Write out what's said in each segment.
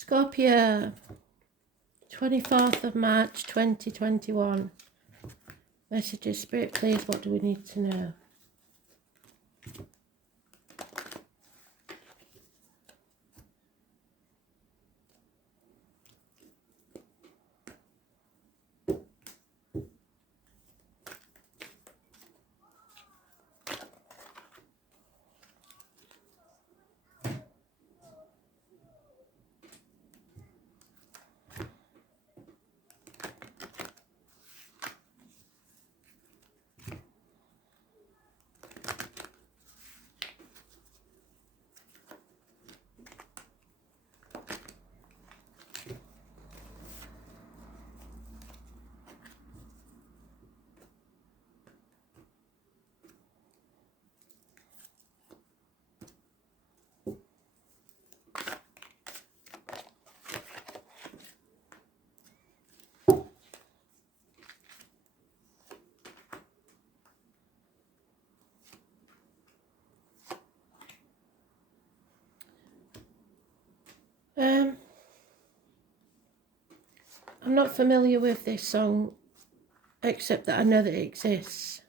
Scorpio, 24th of March 2021. Messages, Spirit, please, what do we need to know? I'm not familiar with this song, except that I know that it exists.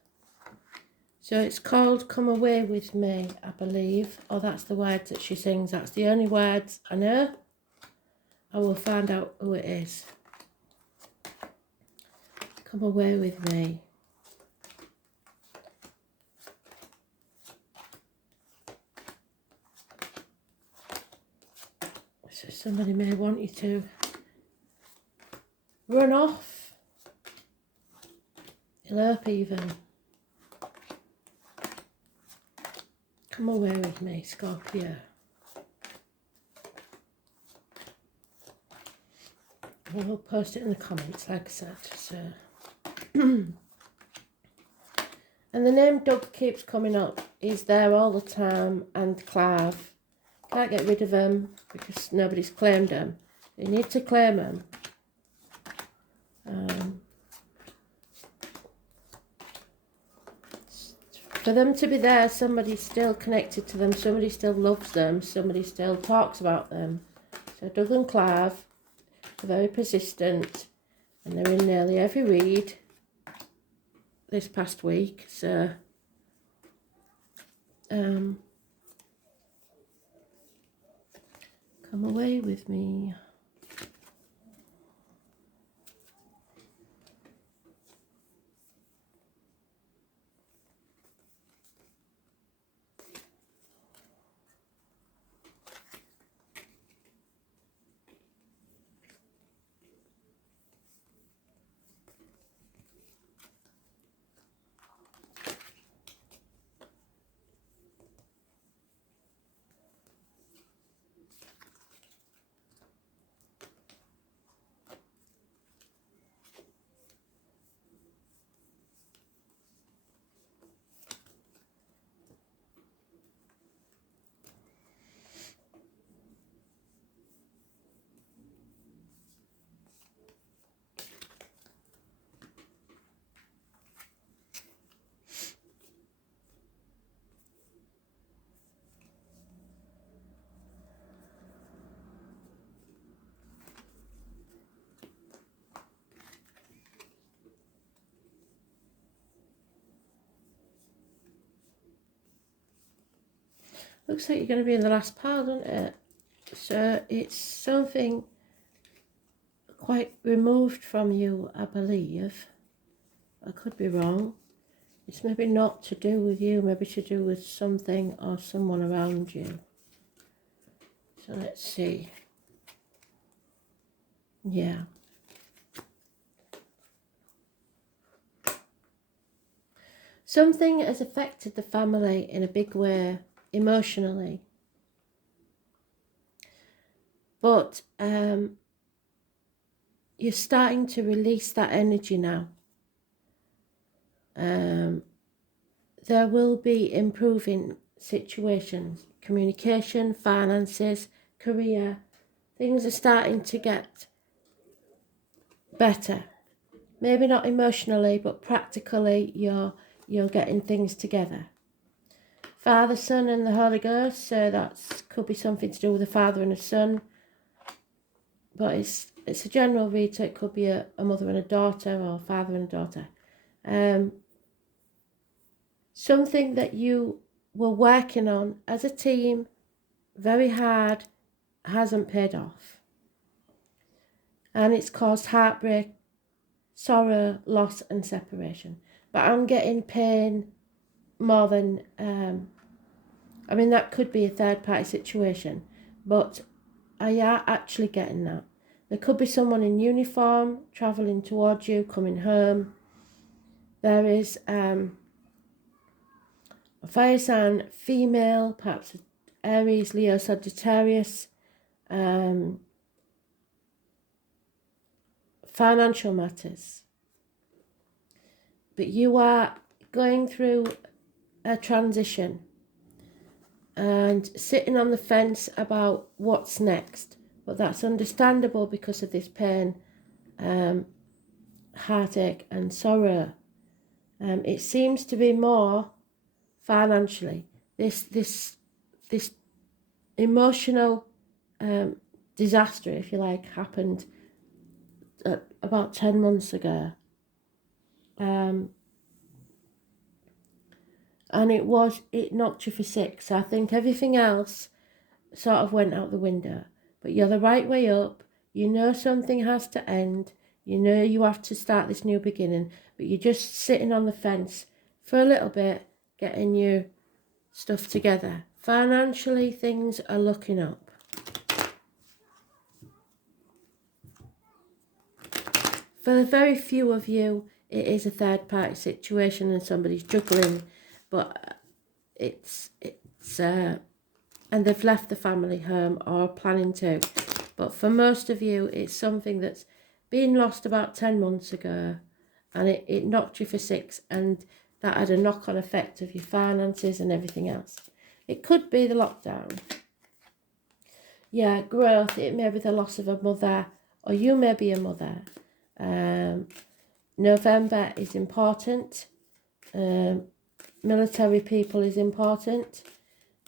So it's called Come Away With Me, I believe. Or that's the words that she sings. That's the only words I know. I will find out who it is. Come away with me. So somebody may want you to run off, elope even. Come away with me, Scorpio. We'll post it in the comments, like I said. So. And the name Doug keeps coming up. He's there all the time, and Clive. Can't get rid of him because nobody's claimed him. You need to claim him. For them to be there, somebody's still connected to them, somebody still loves them, somebody still talks about them. So Doug and Clive are very persistent, and they're in nearly every read this past week. So come away with me. Looks like you're going to be in the last pile, doesn't it? So it's something quite removed from you, I believe. I could be wrong. It's maybe not to do with you, maybe to do with something or someone around you. So let's see. Yeah. Something has affected the family in a big way, emotionally. But you're starting to release that energy now. There will be improving situations, communication, finances, career. Things are starting to get better. Maybe not emotionally, but practically you're getting things together. Father, Son and the Holy Ghost, so that could be something to do with a father and a son. but it's a general read, so it could be a mother and a daughter, or a father and a daughter. Something that you were working on as a team very hard hasn't paid off. And it's caused heartbreak, sorrow, loss and separation. But I'm getting pain more than, I mean, that could be a third party situation, but I are actually getting that. There could be someone in uniform travelling towards you, coming home. There is a fire sign female, perhaps Aries, Leo, Sagittarius. Financial matters. But you are going through a transition and sitting on the fence about what's next. But that's understandable because of this pain, heartache and sorrow. It seems to be more financially. This emotional disaster, if you like, happened about 10 months ago. And it knocked you for 6. I think everything else sort of went out the window. But you're the right way up. You know something has to end. You know you have to start this new beginning. But you're just sitting on the fence for a little bit, getting your stuff together. Financially, things are looking up. For the very few of you, it is a third party situation and somebody's juggling, but and they've left the family home or planning to. But for most of you, it's something that's been lost about 10 months ago, and it knocked you for 6, and that had a knock-on effect of your finances and everything else. It could be the lockdown. Yeah, growth. It may be the loss of a mother, or you may be a mother. November is important. Military people is important.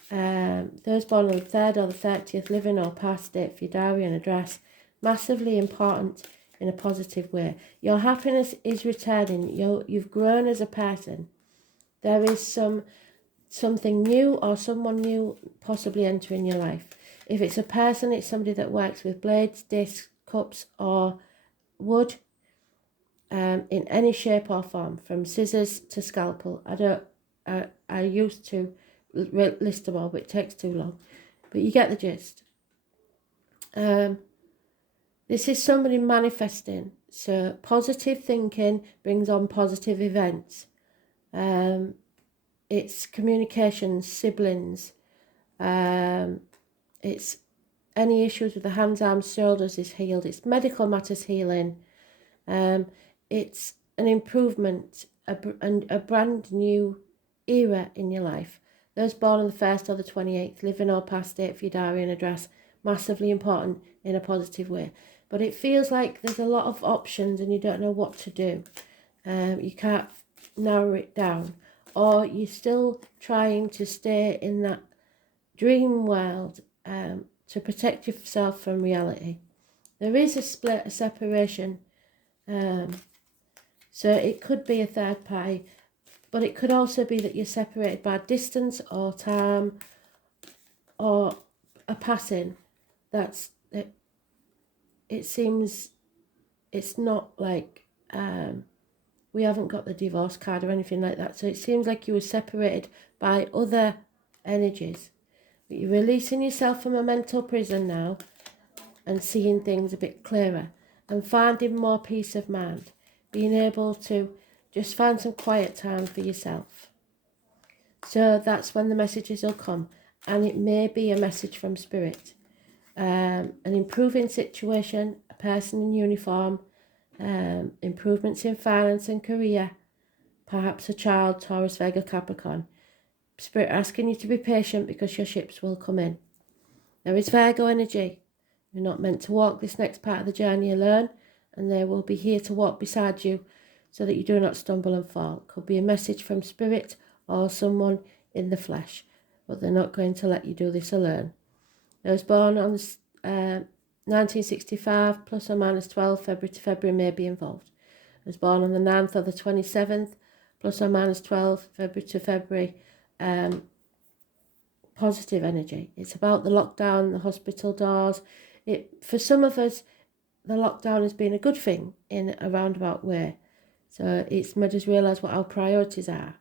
Those born on the 3rd or the 30th, living or past date for your diary and address, massively important in a positive way. Your happiness is returning. You've grown as a person. There is something new or someone new possibly entering your life. If it's a person, it's somebody that works with blades, discs, cups or wood, in any shape or form, from scissors to scalpel. I used to list them all, but it takes too long. But you get the gist. This is somebody manifesting. So positive thinking brings on positive events. It's communications, siblings. It's any issues with the hands, arms, shoulders is healed. It's medical matters healing. It's an improvement, a brand new era in your life. Those born on the 1st or the 28th, living or past date for your diary and address, massively important in a positive way. But it feels like there's a lot of options and you don't know what to do. You can't narrow it down. Or you're still trying to stay in that dream world to protect yourself from reality. There is a split, a separation. So it could be a third party, but it could also be that you're separated by distance or time or a passing. That's it. It seems it's not like we haven't got the divorce card or anything like that. So it seems like you were separated by other energies. But you're releasing yourself from a mental prison now and seeing things a bit clearer and finding more peace of mind. Being able to just find some quiet time for yourself. So that's when the messages will come. And it may be a message from Spirit. An improving situation, a person in uniform, improvements in finance and career, perhaps a child, Taurus, Virgo, Capricorn. Spirit asking you to be patient because your ships will come in. There is Virgo energy. You're not meant to walk this next part of the journey alone, and they will be here to walk beside you so that you do not stumble and fall. Could be a message from Spirit or someone in the flesh, but they're not going to let you do this alone. Those born on 1965 plus or minus 12 February to February may be involved. I was born on the 9th or the 27th plus or minus 12 February to February. Positive energy. It's about the lockdown, the hospital doors. For some of us, the lockdown has been a good thing in a roundabout way. So it's made us realise what our priorities are.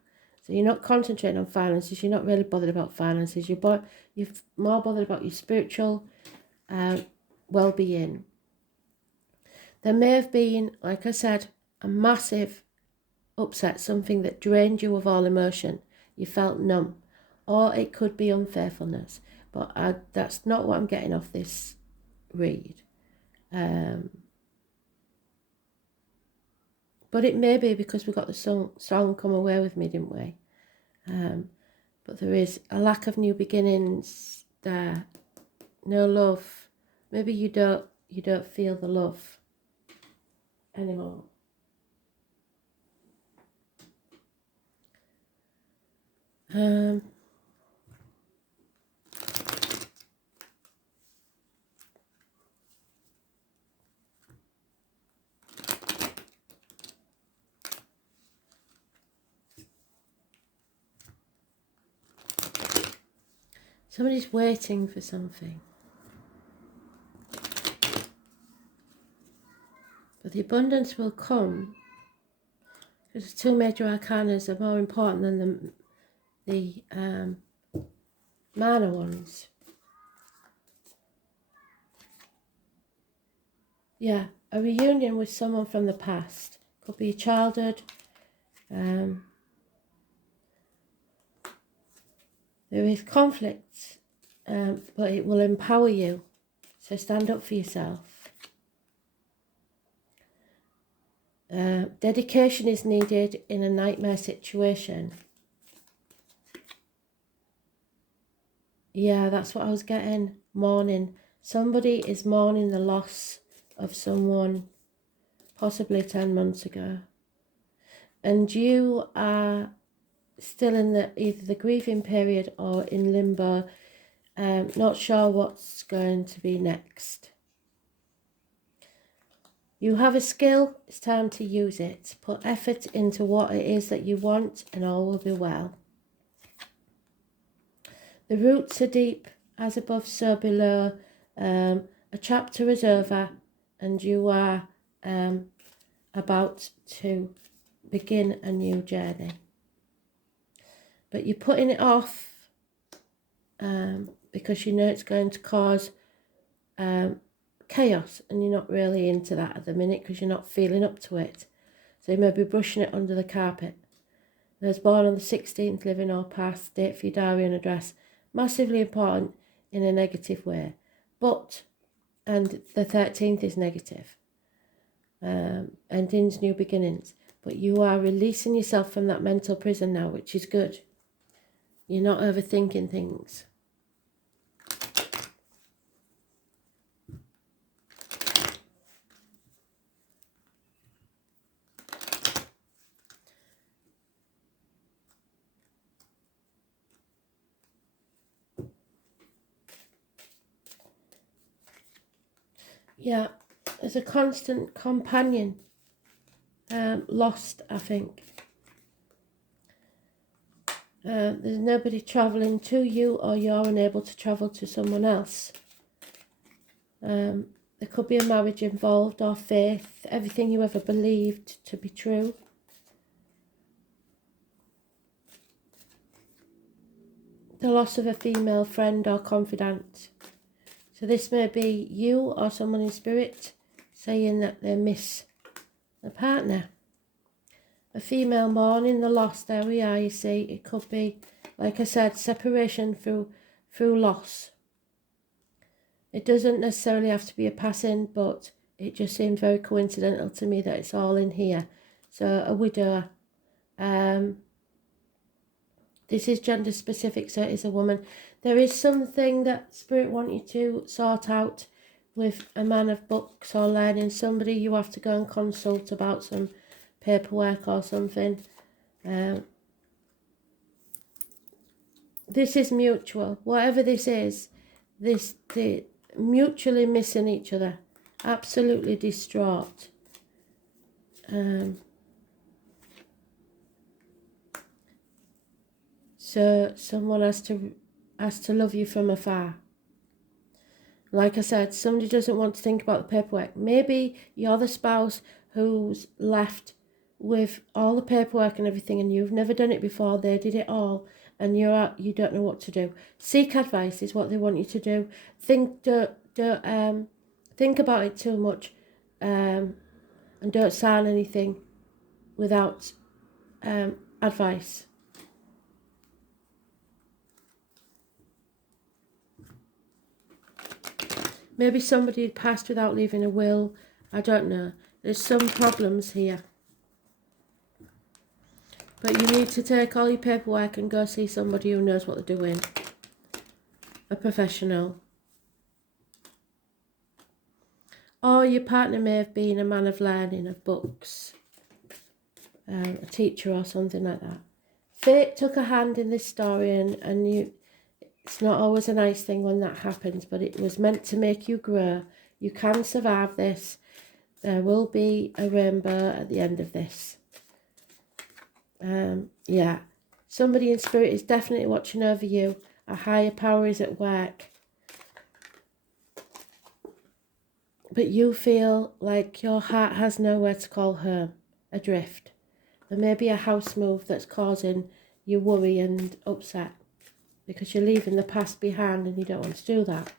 So you're not concentrating on finances. You're not really bothered about finances. You're more bothered about your spiritual well-being. There may have been, like I said, a massive upset, something that drained you of all emotion. You felt numb. Or it could be unfaithfulness. But that's not what I'm getting off this read. But it may be because we got the song Come Away With Me, didn't we? But there is a lack of new beginnings there. No love. Maybe you don't feel the love anymore. Somebody's waiting for something. But the abundance will come because the two major arcanas are more important than the minor ones. Yeah, a reunion with someone from the past. Could be your childhood. There is conflict, but it will empower you. So stand up for yourself. Dedication is needed in a nightmare situation. Yeah, that's what I was getting. Mourning. Somebody is mourning the loss of someone, possibly 10 months ago. And you are still in either the grieving period or in limbo, not sure what's going to be next. You have a skill, it's time to use it. Put effort into what it is that you want and all will be well. The roots are deep, as above, so below. A chapter is over and you are about to begin a new journey. But you're putting it off because you know it's going to cause chaos and you're not really into that at the minute because you're not feeling up to it. So you may be brushing it under the carpet. I was born on the 16th, living or past, date for your diary and address. Massively important in a negative way. And the 13th is negative. Endings, new beginnings. But you are releasing yourself from that mental prison now, which is good. You're not overthinking things. Yeah, there's a constant companion lost, I think. There's nobody travelling to you or you're unable to travel to someone else. There could be a marriage involved or faith, everything you ever believed to be true. The loss of a female friend or confidant. So this may be you or someone in spirit saying that they miss a partner. A female mourning the loss, there we are, you see. It could be, like I said, separation through loss. It doesn't necessarily have to be a passing, but it just seemed very coincidental to me that it's all in here. So a widower. This is gender specific, so it is a woman. There is something that Spirit want you to sort out with a man of books or learning. Somebody you have to go and consult about some paperwork or something. This is mutual. Whatever this is, mutually missing each other, absolutely distraught. So someone has to love you from afar. Like I said, somebody doesn't want to think about the paperwork. Maybe you're the spouse who's left with all the paperwork and everything, and you've never done it before. They did it all, and you don't know what to do. Seek advice is what they want you to do. Don't think about it too much, and don't sign anything without advice. Maybe somebody had passed without leaving a will. I don't know. There's some problems here. But you need to take all your paperwork and go see somebody who knows what they're doing. A professional. Or your partner may have been a man of learning, of books. A teacher or something like that. Fate took a hand in this story, and it's not always a nice thing when that happens, but it was meant to make you grow. You can survive this. There will be a rainbow at the end of this. Yeah, somebody in spirit is definitely watching over you. A higher power is at work. But you feel like your heart has nowhere to call home, adrift. There may be a house move that's causing you worry and upset because you're leaving the past behind and you don't want to do that.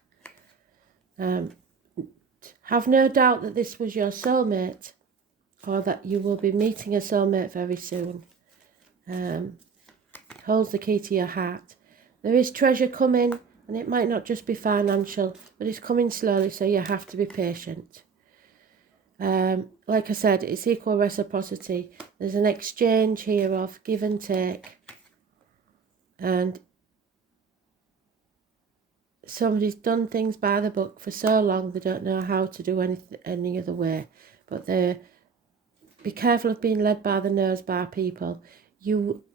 Have no doubt that this was your soulmate, or that you will be meeting a soulmate very soon. Holds the key to your heart. There is treasure coming, and it might not just be financial, but it's coming slowly, so you have to be patient. Like I said, it's equal reciprocity. There's an exchange here of give and take, and somebody's done things by the book for so long they don't know how to do any other way. But be careful of being led by the nose by people.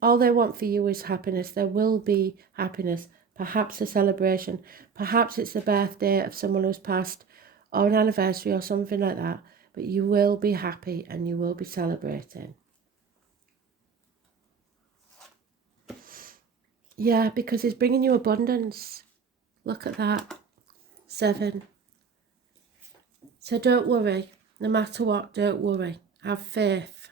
All they want for you is happiness. There will be happiness, perhaps a celebration, perhaps it's the birthday of someone who's passed, or an anniversary or something like that. But you will be happy and you will be celebrating. Yeah, because it's bringing you abundance. Look at that. 7. So don't worry. No matter what, don't worry. Have faith.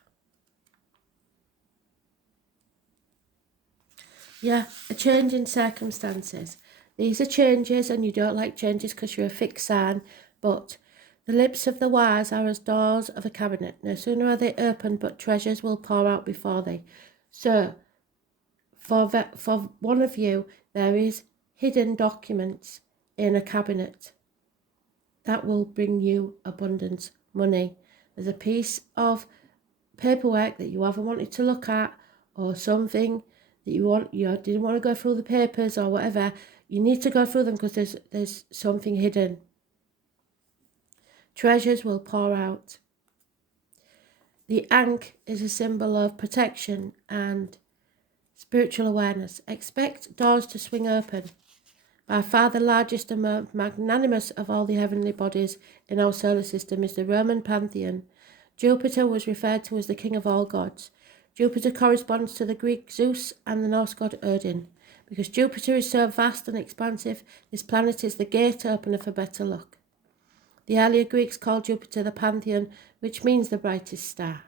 Yeah, a change in circumstances. These are changes, and you don't like changes because you're a fixed sign, but the lips of the wise are as doors of a cabinet. No sooner are they opened, but treasures will pour out before thee. So, for one of you, there is hidden documents in a cabinet. That will bring you abundance, money. There's a piece of paperwork that you haven't wanted to look at, or something that you didn't want to go through the papers or whatever. You need to go through them because there's something hidden. Treasures will pour out. The ankh is a symbol of protection and spiritual awareness. Expect doors to swing open. By far the largest and magnanimous of all the heavenly bodies in our solar system is the Roman pantheon. Jupiter was referred to as the king of all gods. Jupiter corresponds to the Greek Zeus and the Norse god Odin. Because Jupiter is so vast and expansive, this planet is the gate opener for better luck. The earlier Greeks called Jupiter the Pantheon, which means the brightest star.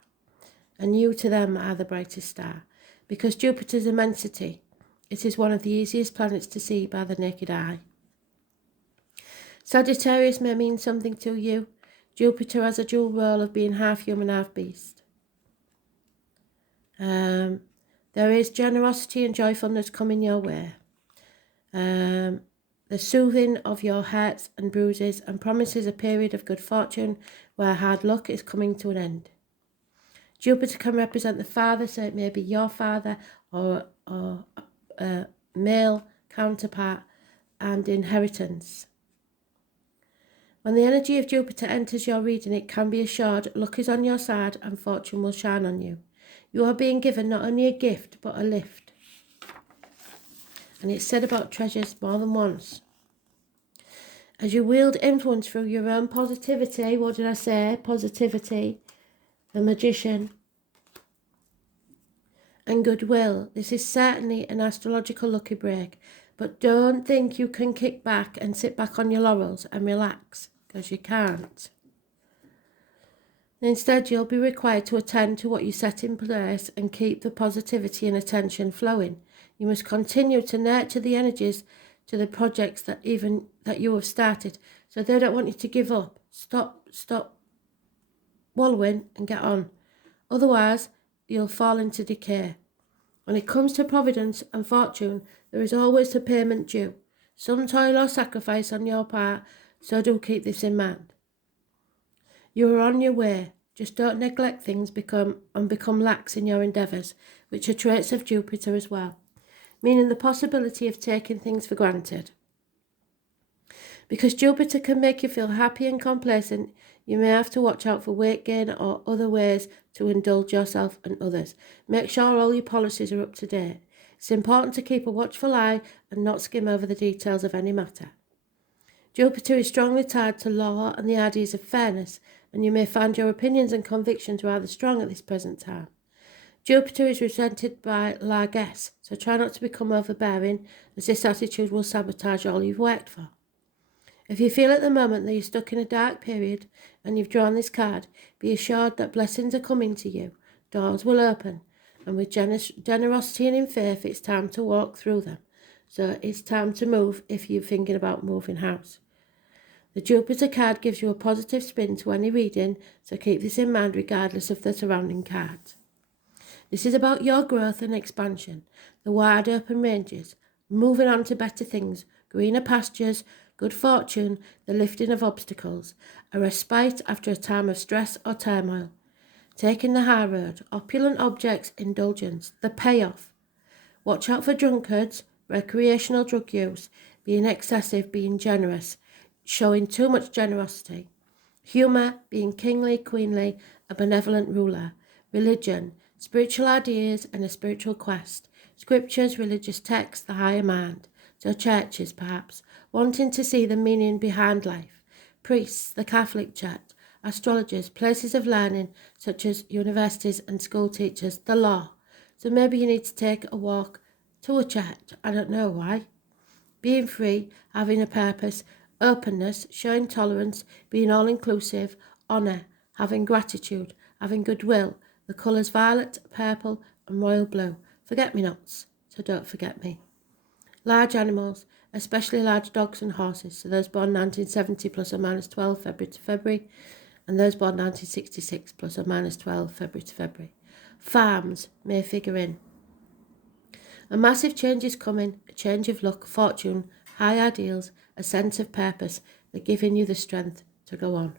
And you to them are the brightest star. Because Jupiter's immensity, it is one of the easiest planets to see by the naked eye. Sagittarius may mean something to you. Jupiter has a dual role of being half human, half beast. There is generosity and joyfulness coming your way. The soothing of your hurts and bruises, and promises a period of good fortune where hard luck is coming to an end. Jupiter can represent the father, so it may be your father or a male counterpart, and inheritance. When the energy of Jupiter enters your reading, it can be assured luck is on your side and fortune will shine on you. You are being given not only a gift, but a lift. And it's said about treasures more than once. As you wield influence through your own positivity, what did I say? Positivity, the Magician, and goodwill. This is certainly an astrological lucky break, but don't think you can kick back and sit back on your laurels and relax, because you can't. Instead, you'll be required to attend to what you set in place and keep the positivity and attention flowing. You must continue to nurture the energies to the projects that you have started, so they don't want you to give up. Stop wallowing and get on. Otherwise, you'll fall into decay. When it comes to providence and fortune, there is always a payment due. Some toil or sacrifice on your part, so do keep this in mind. You are on your way. Just don't neglect things become lax in your endeavours, which are traits of Jupiter as well, meaning the possibility of taking things for granted. Because Jupiter can make you feel happy and complacent, you may have to watch out for weight gain or other ways to indulge yourself and others. Make sure all your policies are up to date. It's important to keep a watchful eye and not skim over the details of any matter. Jupiter is strongly tied to law and the ideas of fairness, and you may find your opinions and convictions rather strong at this present time. Jupiter is represented by largesse, so try not to become overbearing, as this attitude will sabotage all you've worked for. If you feel at the moment that you're stuck in a dark period and you've drawn this card, be assured that blessings are coming to you. Doors will open, and with generosity and in faith, it's time to walk through them. So it's time to move if you're thinking about moving house. The Jupiter card gives you a positive spin to any reading, so keep this in mind regardless of the surrounding cards. This is about your growth and expansion, the wide open ranges, moving on to better things, greener pastures, good fortune, the lifting of obstacles, a respite after a time of stress or turmoil, taking the high road, opulent objects, indulgence, the payoff. Watch out for drunkards, recreational drug use, being excessive, being generous, showing too much generosity, humour, being kingly, queenly, a benevolent ruler, religion, spiritual ideas and a spiritual quest, scriptures, religious texts, the higher mind, so churches perhaps, wanting to see the meaning behind life, priests, the Catholic Church, astrologers, places of learning such as universities and school teachers, the law. So maybe you need to take a walk to a church, I don't know why. Being free, having a purpose, openness, showing tolerance, being all-inclusive, honour, having gratitude, having goodwill, the colours violet, purple and royal blue. Forget-me-nots, so don't forget me. Large animals, especially large dogs and horses, so those born 1970 plus or minus 12 February to February, and those born 1966 plus or minus 12 February to February. Farms may figure in. A massive change is coming, a change of luck, fortune, high ideals, a sense of purpose, that giving you the strength to go on.